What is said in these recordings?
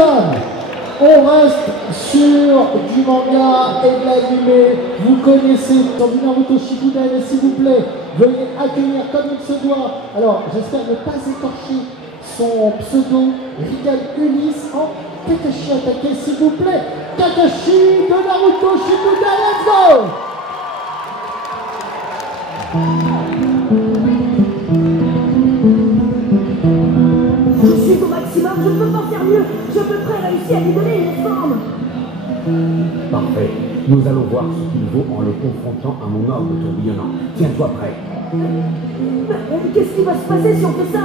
hommes, on reste sur du manga et de l'anime. Vous connaissez sur Naruto Shippuden, et s'il vous plaît, veuillez accueillir comme il se doit. Alors, j'espère ne pas écorcher son pseudo, Rigan Ulysse en Kakashi attaqué, s'il vous plaît. Kakashi de Naruto Shippuden, let's go! Je suis au maximum, je ne peux pas faire mieux. Je peux près réussir à lui donner une forme. Parfait. Nous allons voir ce qu'il vaut en le confrontant à mon orbe tourbillonnant. Tiens-toi prêt. Qu'est-ce qui va se passer si on fait ça?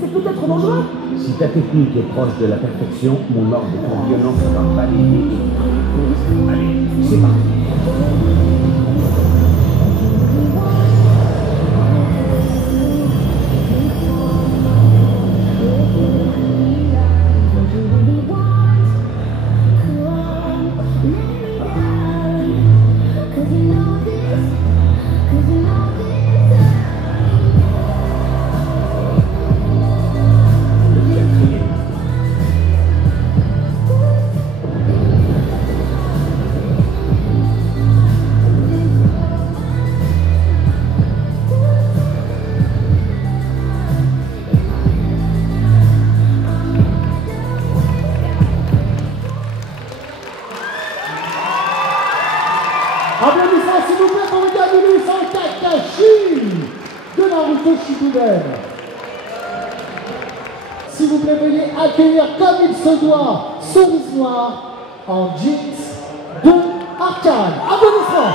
C'est peut-être dangereux. Si ta technique est proche de la perfection, mon orbe tourbillonnant sera balayé. Allez, c'est parti. Applaudissements s'il vous plaît pour le gars de Ulysse Kakashi de Naruto Shippuden. S'il vous plaît, veuillez accueillir comme il se doit Cerise Noire en jeans de Arcane. Applaudissements.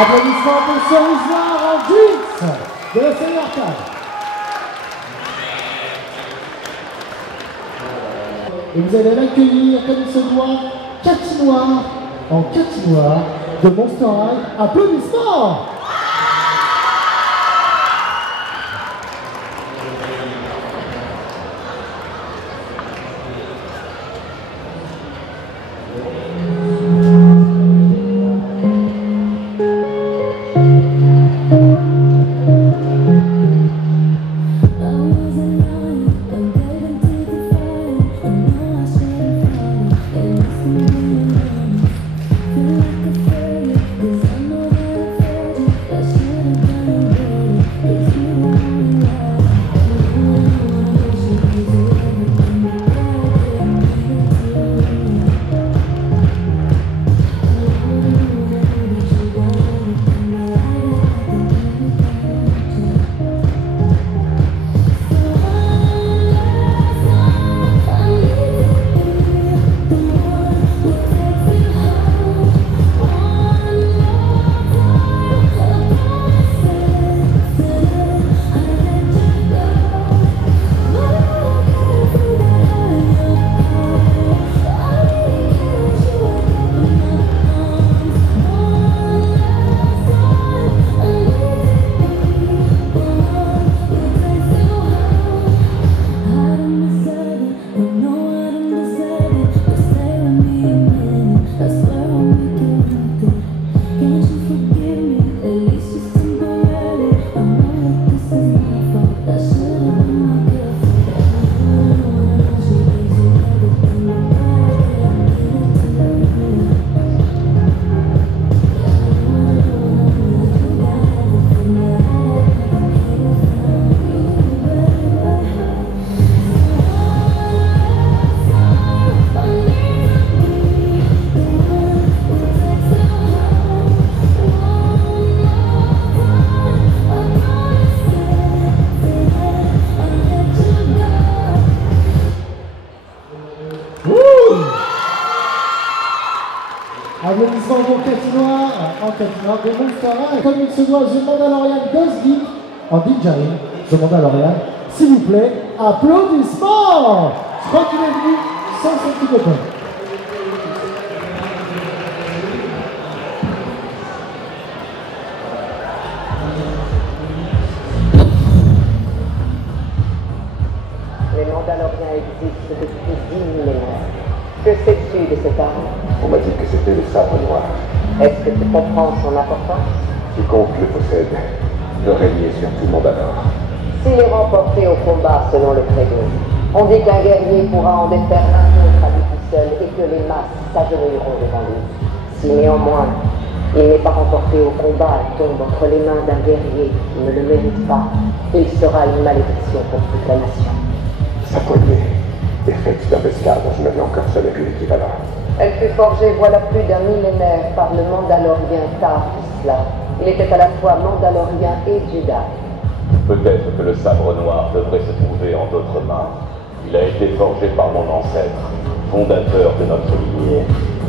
Applaudissements pour Cerise Noire en jeans de la série Arcane. Et vous allez l'accueillir comme il se doit, Cathy Noire en Cathy Noire de Monster High. Applaudissements. nouveau catinoir de Montferrand. Et comme il se doit, The Mandalorian Ghost Geek en DJing. The Mandalorian, s'il vous plaît, applaudissements. Je crois qu'il est venu sans son petit copain. Les Mandaloriens existent depuis 10 millénaires. Que sais-tu de cette arme? On m'a dit que c'était le sabre noir. Est-ce que tu comprends son importance? Quiconque le possède peut régner sur tout Mandalore. S'il est remporté au combat selon le credo, on dit qu'un guerrier pourra en défaire un autre à lui tout seul et que les masses s'agenouilleront devant lui. Si néanmoins, il n'est pas remporté au combat et tombe entre les mains d'un guerrier qui ne le mérite pas, il sera une malédiction pour toute la nation. Sa poignée est faite d'un Beskar dont je n'avais encore jamais vu l'équivalent. Elle fut forgée voilà plus d'un millénaire par le Mandalorien Tar Vizsla. Il était à la fois Mandalorien et Jedi. Peut-être que le sabre noir devrait se trouver en d'autres mains. Il a été forgé par mon ancêtre, fondateur de notre lignée.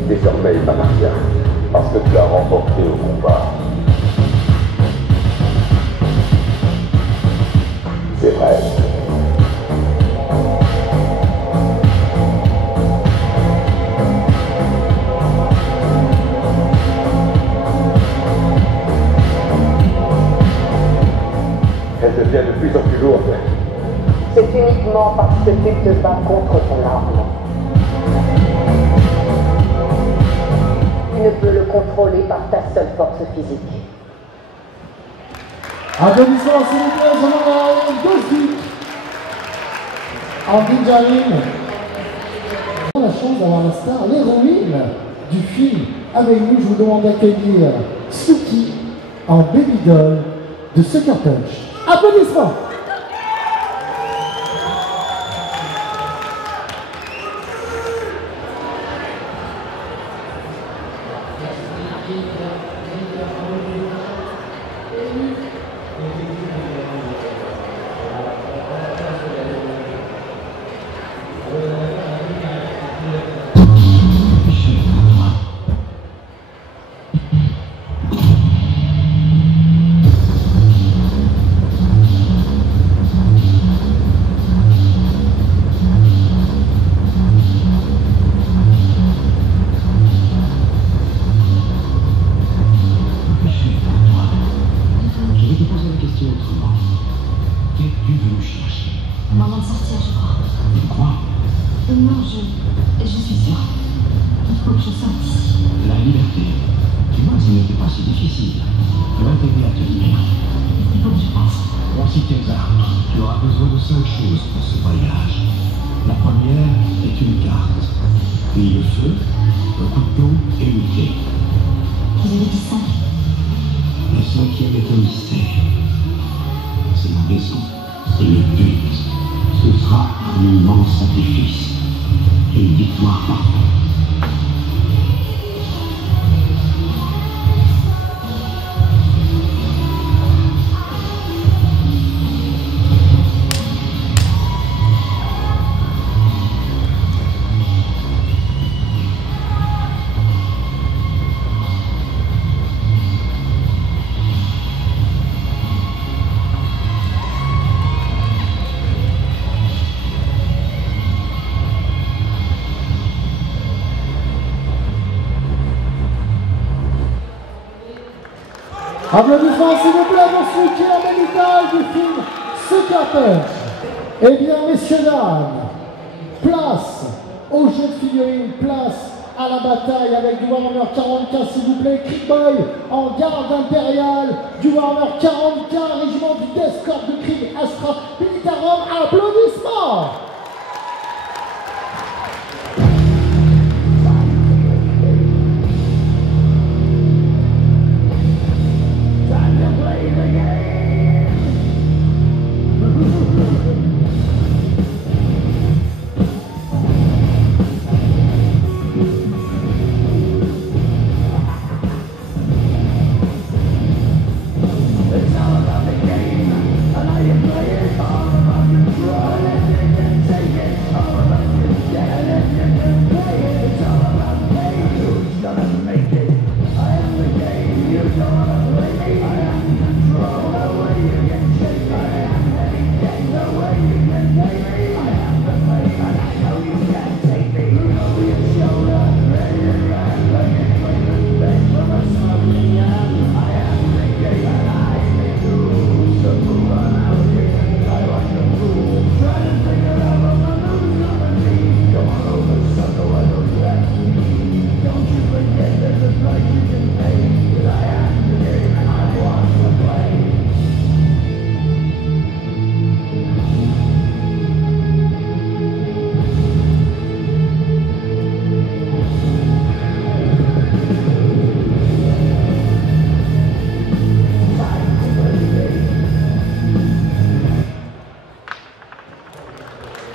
Désormais, il m'appartient. Parce que tu l'as remporté au combat. C'est vrai. Elle devient de plus en plus lourde. C'est uniquement parce que tu te bats contre ton arme. Tu ne peux le contrôler par ta seule force physique. Applaudissements s'il vous plaît, The Mandalorian Ghost Geek en DJing. On a la chance d'avoir la star, l'héroïne du film. Avec nous, je vous demande d'accueillir Suki en Baby Doll de Sucker Punch. Applaudissements. Applaudissements s'il vous plaît pour celui qui est en médical du film Sucker Punch. Eh bien, messieurs, dames, place au jeu de figurines, place à la bataille avec du Warhammer 40K, s'il vous plaît. Krieg Boy en garde impériale, du Warhammer 40K, régiment du Death Corps de Krieg Astra Militarum. Applaudissements.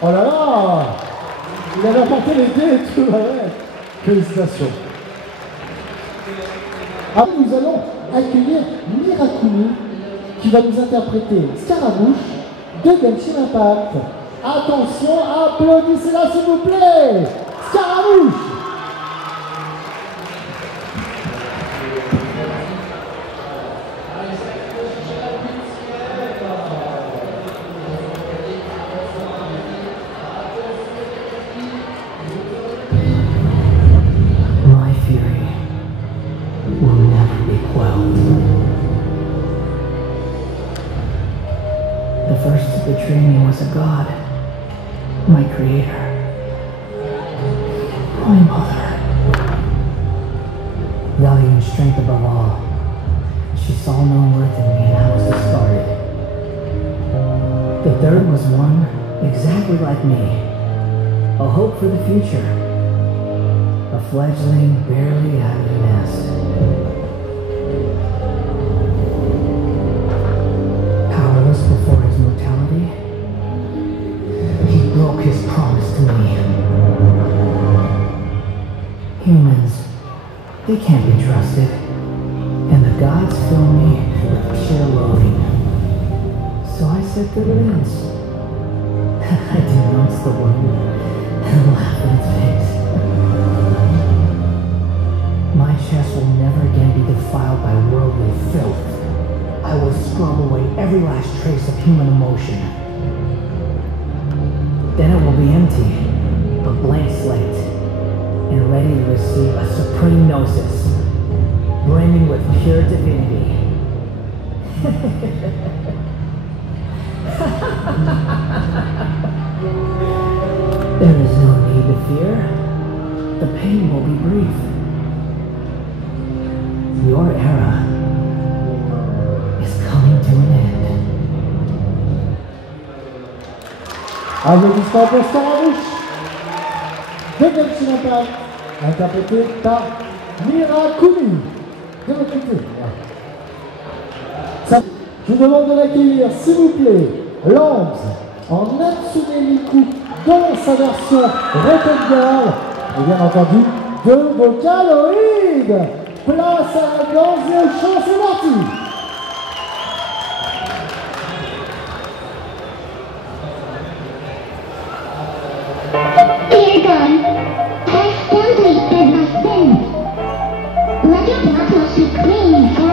Oh là là! Il avait apporté les dés et tout, ouais. Félicitations. Après, nous allons accueillir Mirakuni qui va nous interpréter Scaramouche de Genshin Impact. Attention, applaudissez-la s'il vous plaît! Scaramouche! My fury will never be quelled. The first to betray me was a god, my creator, my mother. Valuing strength above all, she saw no worth in me and I was discarded. The third was one exactly like me, a hope for the future, a fledgling barely out of the nest. Powerless before his mortality, he broke his promise to me. Humans, they can't be trusted, and the gods fill me with sheer loathing. So I said good riddance. I denounce the world and laugh in its face. My chest will never again be defiled by worldly filth. I will scrub away every last trace of human emotion. Then it will be empty, a blank slate, and ready to receive a supreme gnosis, brimming with pure divinity. There is no need to fear. The pain will be brief. Your era is coming to an end. Applaudissements pour Scaramouche de Genshin Impact, interprété par Mirakuni. De votre côté. Je vous demande de l'accueillir, s'il vous plaît, Lance en Natsune Miku dans sa version Rocket Girl, et bien entendu, de Vocaloid. Place à la danse et au chant, c'est parti! Dear God, I have completed my sins. Let your blood wash me clean, for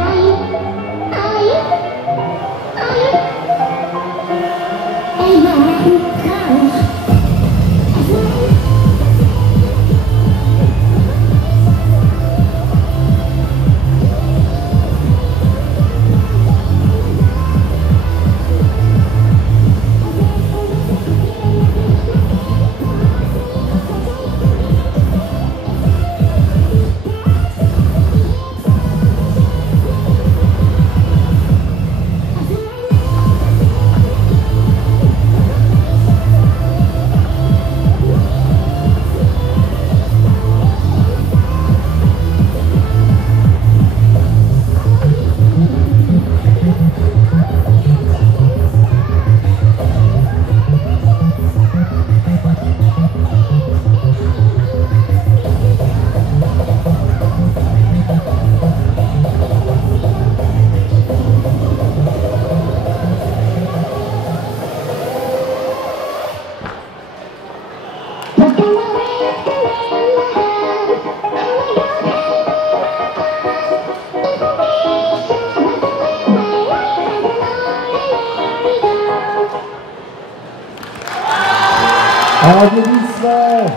Applaudissements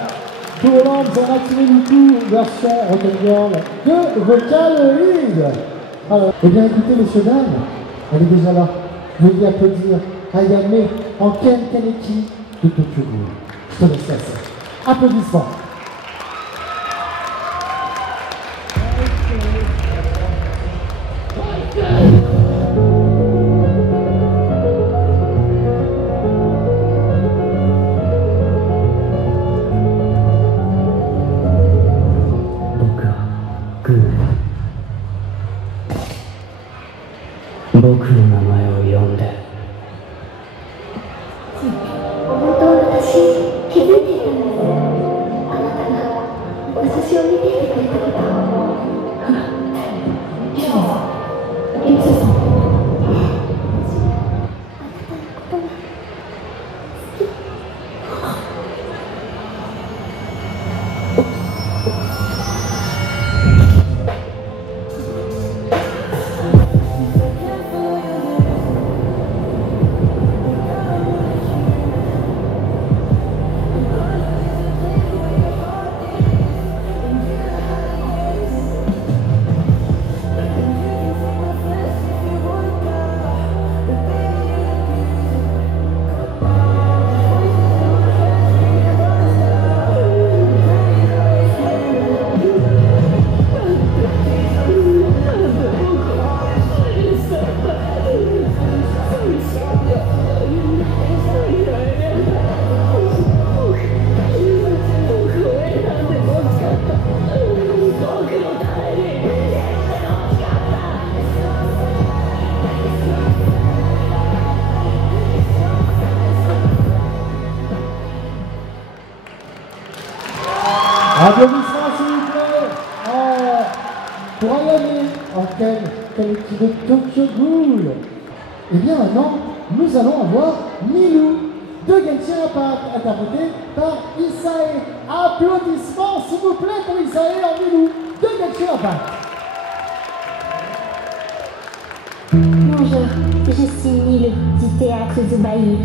pour Lance en Natsune Miku, version Rocket Girl de Vocaloid. Alors, eh bien écoutez, messieurs, dames, elle est déjà là. Veuillez applaudir Ayame en Ken Kaneki de Tokyo Ghoul. Je te laisse ça. Applaudissements. Boku no namae o yonde. 本当の私気づいていたんです。あなたが私を見ていてくれたこと。ユズさん。Applaudissements s'il vous plaît pour Ayane en quelle équipe de Tokyo Ghoul. Et bien maintenant, nous allons avoir Milou de Genshin Impact, interprété par Isae. Applaudissements s'il vous plaît pour Isae en Milou de Genshin Impact. Bonjour, je suis Milou du théâtre du Bahir.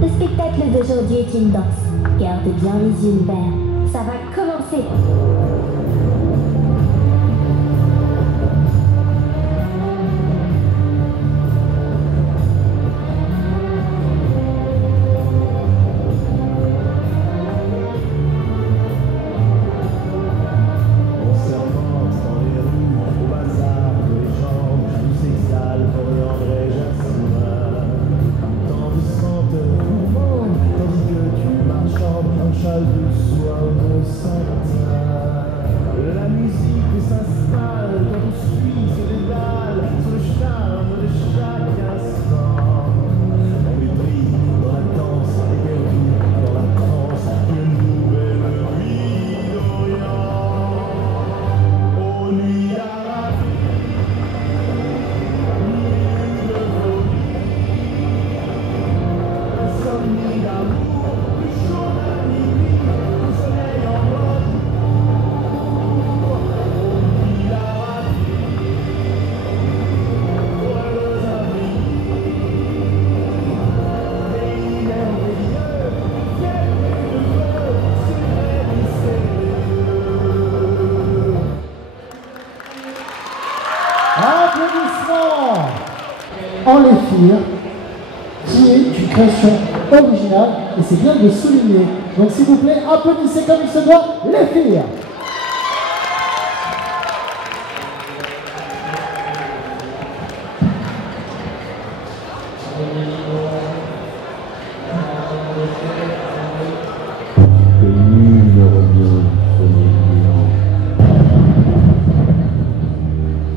Le spectacle d'aujourd'hui est une danse. Garde bien les yeux ouverts. Ça va commencer. La musique s'installe quand on suit ce dédale sur le charme de chaque instant. On est pris dans la danse et perdu dans la transe d'une nouvelle nuit d'Orient. Aux nuits d'Arabie, nuit de folie, insomnie d'amour, plus chaud de la nuit, le soleil en mode. Applaudissements en les filles, qui est une création originale, et c'est bien de le souligner. Donc s'il vous plaît, applaudissez comme il se doit, les filles. Que nul ne revient du sommet brûlant,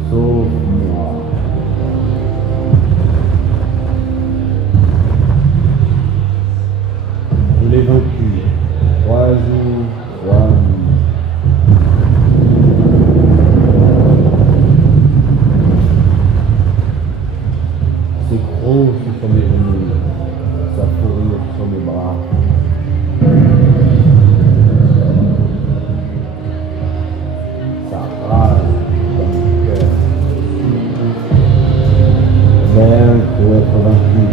sauf moi. Je l'ai vaincu. 3 jours, 3 nuits. Ses crocs sur mes genoux, sa fourrure sur mes bras. Sa rage dans mon cœur. Vaincre ou être vaincu.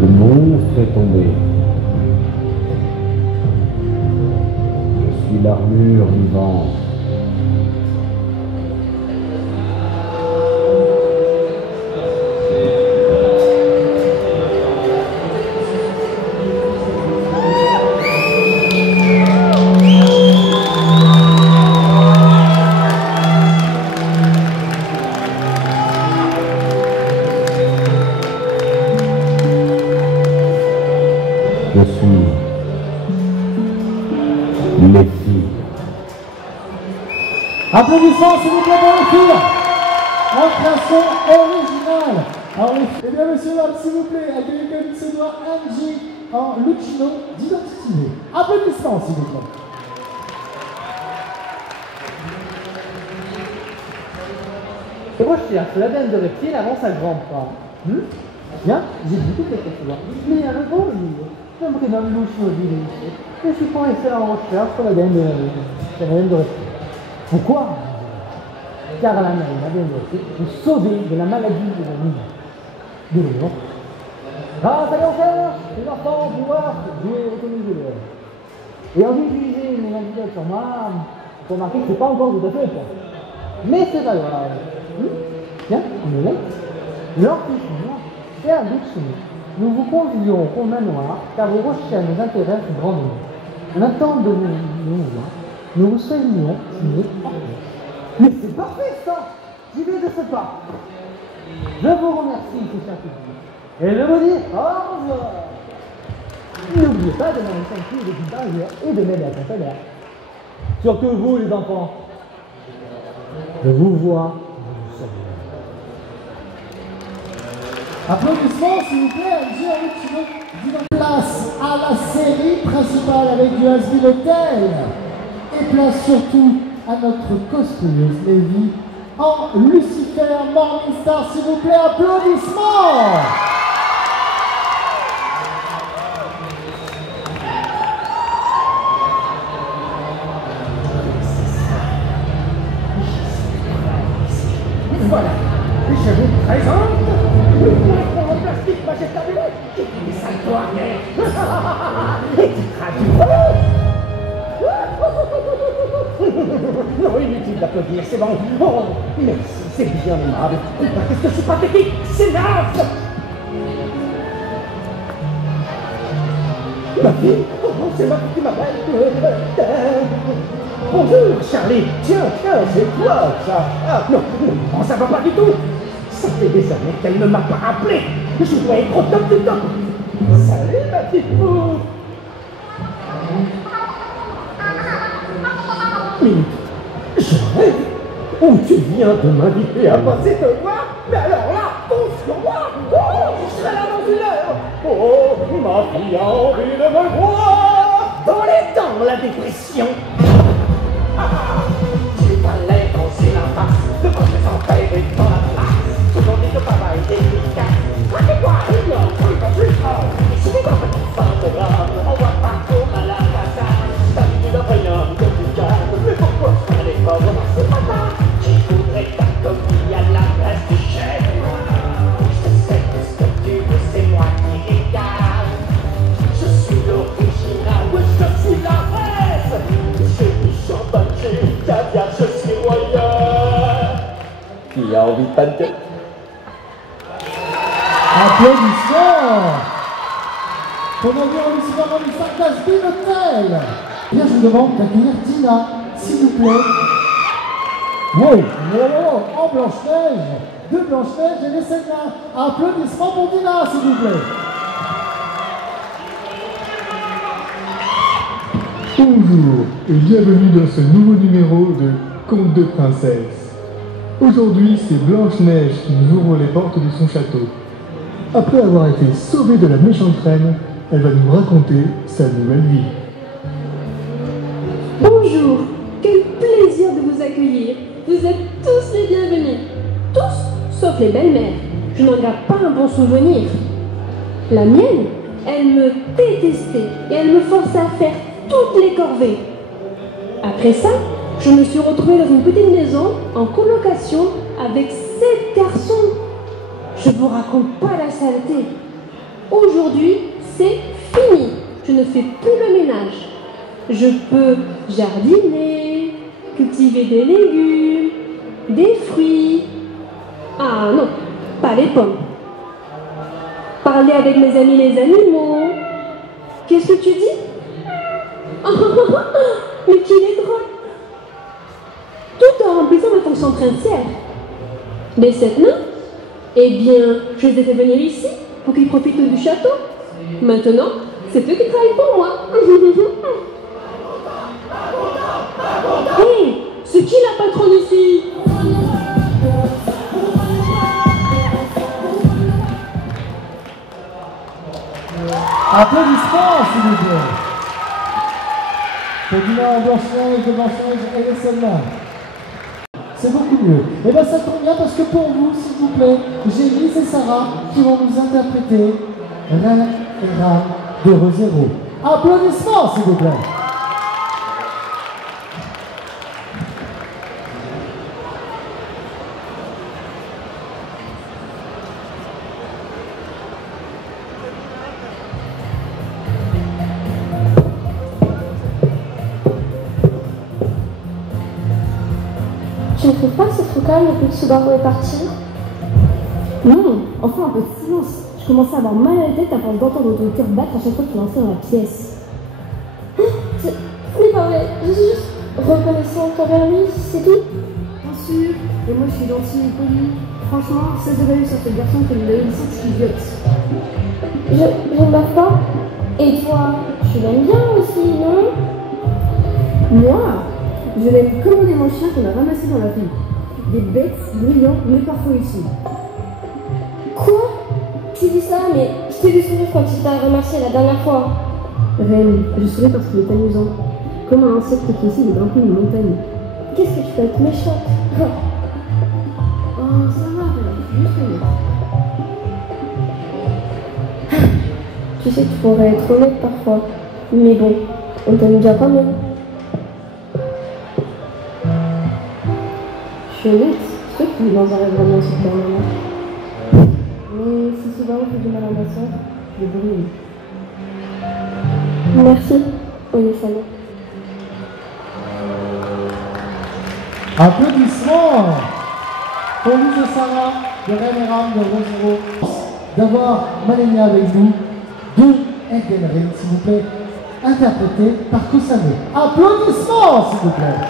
Le monstre est tombé. Je suis l'armure vivante. Je suis les filles. Applaudissements s'il vous plaît pour les filles. en façon originale. Alors, eh bien, messieurs, dames, s'il vous plaît, accueillez comme il se doit Angie en Lucino d'identité. Applaudissements, s'il vous plaît. Et moi, je cherche la dame de reptile avant sa grande part. Bien, j'ai dit toutes les questions. Mais il y a un bon livre. Je me prénomme Lucino d'identité. Je suis pour essayer en recherche sur la dame de reptile. Pourquoi? Car la dame de reptile vous sauver de la maladie de la nuit. De l'eau. Grâce à l'enfer, les enfants vont pouvoir jouer au tennis de l'heure. Et en utilisant mon antidote sur moi, pour remarquer que c'est pas encore tout à fait ça. Mais c'est pas grave. Tiens, on est là. L'orchestre, cher Lucino, nous vous convions au manoir car vos recherches nous intéressent grandement. En attendant de nous voir, nous vous souhaitons signer parfait. Mais c'est parfait ça! J'y vais de ce pas. Je vous remercie, cher public. Et je vous dis au revoir. N'oubliez pas de m'envoyer 5 de guitare et de m'aider à ton salaire. Surtout vous, les enfants. Je vous vois. Applaudissements, s'il vous plaît, Angie en Lucino. Place à la série principale avec du Hasbin Hotel. Et place surtout à notre cosplayeuse Lévi en Lucifer Morningstar, s'il vous plaît, applaudissements. Voilà, je vous présente le poivron en plastique magétabulé qui est une sale poirière et qui traduit. Non, inutile d'applaudir, c'est bon. Oh, merci, c'est bien aimable. Qu'est-ce que c'est pathétique, c'est naze. Ma fille, oh, c'est ma fille qui m'appelle. Bonjour, Charlie. Tiens, c'est toi, ça. Ah, non, ça va pas du tout. Ça fait des années qu'elle ne m'a pas rappelé. Je dois être au top du top. Salut, ma petite poule. Minute. Je rêve. Ou tu viens de m'inviter à passer te voir. Mais alors là, compte sur moi. Oh, je serai là dans une heure. Oh, ma fille a envie de me voir. Dans les dents, la dépression. Tu fallait penser la face de quoi je s'en rêve dans la place. Tout on dit que papa est efficace. Quoi que quoi, il y a plus de plus fort. Si tu vois petit fan de l'homme, on voit partout à la casa. D'habitude rien de plus calme. Mais pourquoi faire les pauvres dans ce matin? Qui voudrait ta copie à la place du chef? Je sais que ce que tu veux, c'est moi qui régale. Je suis l'original, oui, je suis la rêve. Caviar, je suis royal. Qui a envie de pancake? Applaudissements. Pour nos vieux Lucifer Morningstar d'Hasbin Hotel. Bien, je vous demande d'accueillir Tina, s'il vous plaît. Wow, en Blanche-Neige. De Blanche-Neige et les Seigneurs. Applaudissements pour Tina, s'il vous plaît. Bonjour et bienvenue dans ce nouveau numéro de Contes de Princesse. Aujourd'hui, c'est Blanche-Neige qui nous ouvre les portes de son château. Après avoir été sauvée de la méchante reine, elle va nous raconter sa nouvelle vie. Bonjour, quel plaisir de vous accueillir. Vous êtes tous les bienvenus. Tous, sauf les belles-mères. Je n'en garde pas un bon souvenir. La mienne, elle me détestait et elle me forçait à faire toutes les corvées. Après ça, je me suis retrouvée dans une petite maison en colocation avec 7 garçons. Je vous raconte pas la saleté. Aujourd'hui, c'est fini. Je ne fais plus le ménage. Je peux jardiner, cultiver des légumes, des fruits. Ah non, pas les pommes. Parler avec mes amis les animaux. Qu'est-ce que tu dis? Mais qu'il est drôle! Tout en remplissant ma fonction princière. Les 7 nains? Eh bien, je les ai fait venir ici pour qu'ils profitent du château. Maintenant, c'est eux qui travaillent pour moi. Hé, c'est qui la patronne ici? Applaudissements, s'il vous plaît. Fédina Blanche-Neige de Blanche-Neige, elle est celle-là. C'est beaucoup mieux. Et bien ça tombe bien parce que pour vous, s'il vous plaît, j'ai Lise et Sarah qui vont nous interpréter Reine et Rame de Rosero. Applaudissements, s'il vous plaît. Tu ne trouves pas que c'est trop calme depuis que Subaru est parti? Non, enfin un peu de silence. Je commençais à avoir mal à la tête à force d'entendre ton cœur battre à chaque fois que tu entrais dans la pièce. Ce n'est pas vrai, je suis juste reconnaissante envers lui, c'est tout. Bien sûr, et moi je suis gentille et polie. Franchement, ça devrait aller sur ce garçon qui me donne une sorte idiote. Je ne bave pas. Et toi, tu l'aimes bien aussi, non? Moi, je l'aime comme des chiens qu'on a ramassés dans la rue. Des bêtes brillants, mais parfois utiles. Quoi? Tu dis ça, mais je t'ai vu sourire quand il t'a ramassé la dernière fois. Reine, je souris parce qu'il est amusant. Comme un insecte qui essaie de grimper une montagne. Qu'est-ce que tu peux être méchante? Oh, ça va, juste honnête. Tu sais, tu pourrais être honnête parfois. Mais bon, on t'aime bien quand même. Je suis honnête, c'est toi qui vis dans un rêve romantique dernièrement. Mais si Subaru fait du mal à ma soeur, je le brûle. Merci, Onisano. Applaudissements pour Lise et Sarah de Reine et Rame de Rosero d'avoir maligné avec nous deux Engelring, s'il vous plaît, interprétés par Kusame. Applaudissements, s'il vous plaît.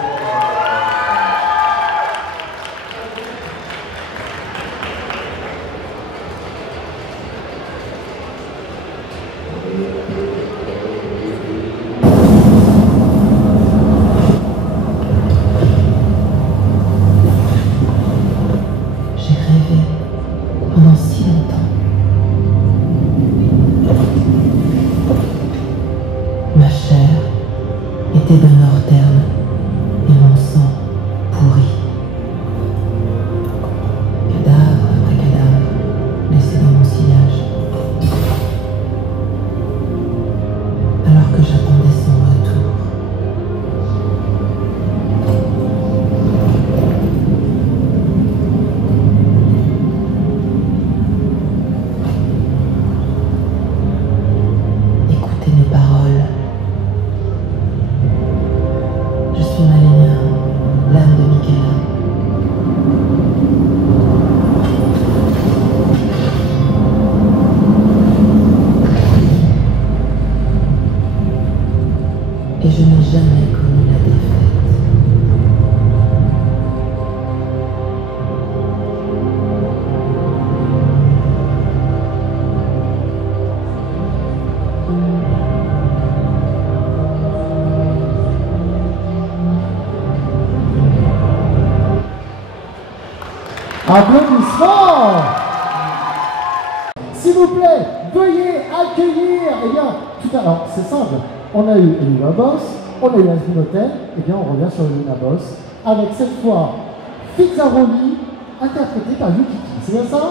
Applaudissements. S'il vous plaît, veuillez accueillir, eh bien, tout à l'heure, c'est simple, on a eu Elina Boss, on a eu Asmin Hotel, eh bien, on revient sur Elina Boss, avec cette fois Fitzaroli, interprété par Yukiki, c'est bien ça?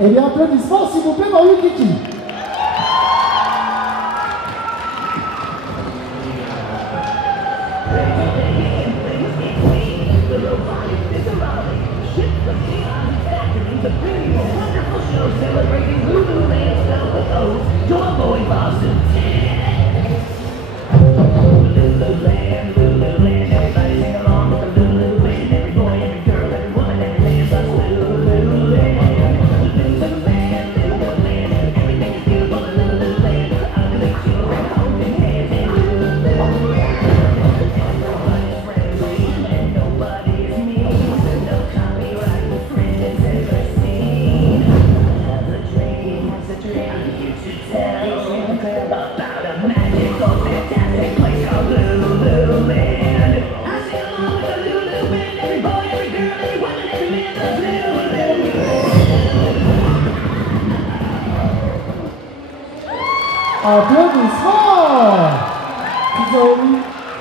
Eh bien, applaudissements, s'il vous plaît, par Yukiki. Celebrating Lululand style with those Joy Boy Boston. Lululand, Lululand, everybody sing along with the Lululand. Every boy, every girl, every woman, every man loves Lululand. Lululand, Lululand, everything is beautiful in Lululand. Ugly children holding hands in Lululand. Nobody's friendly and nobody is mean. No copyright with friends ever seen. The dream has a dream. You should Applaudissements. Tizaoui,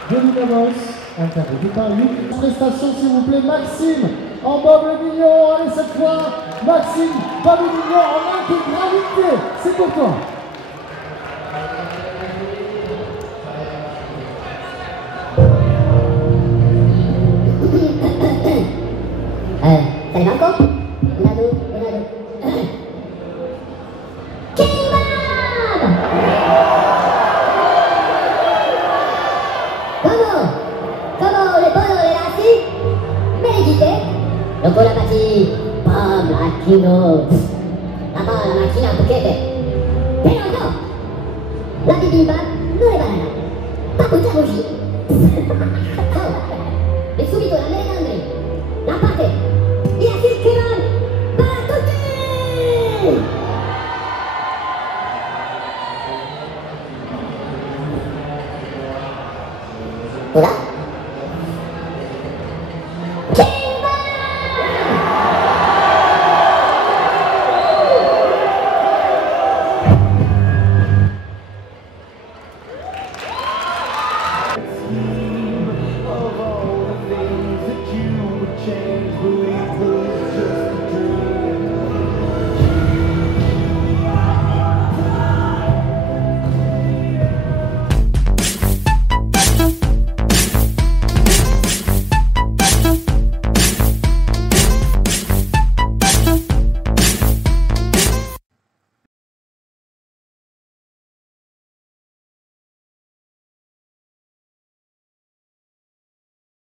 Delinamos, interprété par lui. Prestation s'il vous plaît, Maxime, en Bob le Mignon. Allez cette fois, Maxime, Bob le Mignon en intégralité. C'est pour toi. Salut Marco. Nado. Comment le bolo est assis? Médité. Loco la bati. Pam la kino. Là-bas la machina bukete. Pero la bibimbap, non les bananas. Pas de tarogi. Les souris